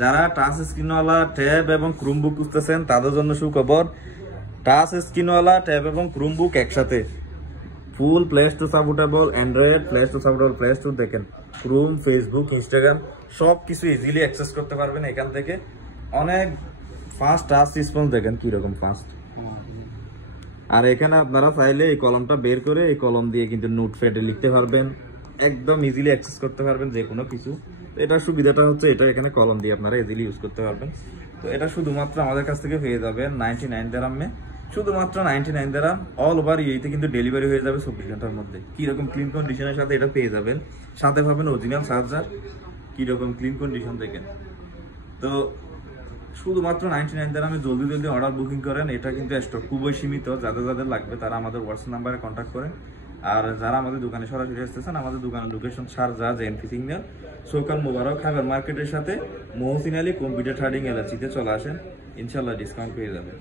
যারা টাচ স্ক্রিনওয়ালা ট্যাব এবং ক্রোমবুক খুঁজতেছেন তাদের জন্য সুখবর। টাচ স্ক্রিনওয়ালা ট্যাব এবং ক্রোমবুক একসাথে, full play store supportable, Android play store supportable, play store দেখেন ক্রোম, ফেসবুক, ইনস্টাগ্রাম সব কিছু ইজিলি অ্যাক্সেস করতে পারবেন এখান থেকে। অনেক ফাস্ট টাচ রেসপন্স দেখেন কিরকম ফাস্ট। আর এখানে আপনারা চাইলে এই কলমটা বের করে এই কলম দিয়ে কিন্তু নোটপ্যাডে লিখতে পারবেন, একদম ইজিলি অ্যাক্সেস করতে পারবেন যে কোনো কিছু। তো এটার সুবিধাটা হচ্ছে এটা এখানে কলম দিয়ে আপনারা ইজিলি ইউজ করতে পারবেন। তো এটা শুধুমাত্র আমাদের কাছ থেকে পেয়ে যাবেন 99 দিরহামে, শুধুমাত্র 99 দিরহাম। অল ওভার ইউএতে কিন্তু ডেলিভারি হয়ে যাবে 24 ঘন্টার মধ্যে। কিরকম ক্লিন কন্ডিশনের সাথে এটা পেয়ে যাবেন, সাথে পাবেন অরিজিনাল চার্জার। কিরকম ক্লিন কন্ডিশন দেখেন। তো শুধুমাত্র 99 দিরহামে জলদি জলদি অর্ডার বুকিং করেন। এটা কিন্তু স্টক খুবই সীমিত, যাদের যাদের লাগবে তারা আমাদের হোয়াটসঅ্যাপ নাম্বারে কন্ট্যাক্ট করেন। আর যারা আমাদের দোকানে সরাসরি আসতেছেন, আমাদের দোকানের লোকেশন শারজাহ জেএনপি সিগন্যাল, সৌকান মোবারক খাবার মার্কেটের সাথে মহসিন আলী কম্পিউটার ট্রেডিং এলাচিতে চলে আসেন, ইনশাল্লাহ ডিসকাউন্ট পেয়ে যাবেন।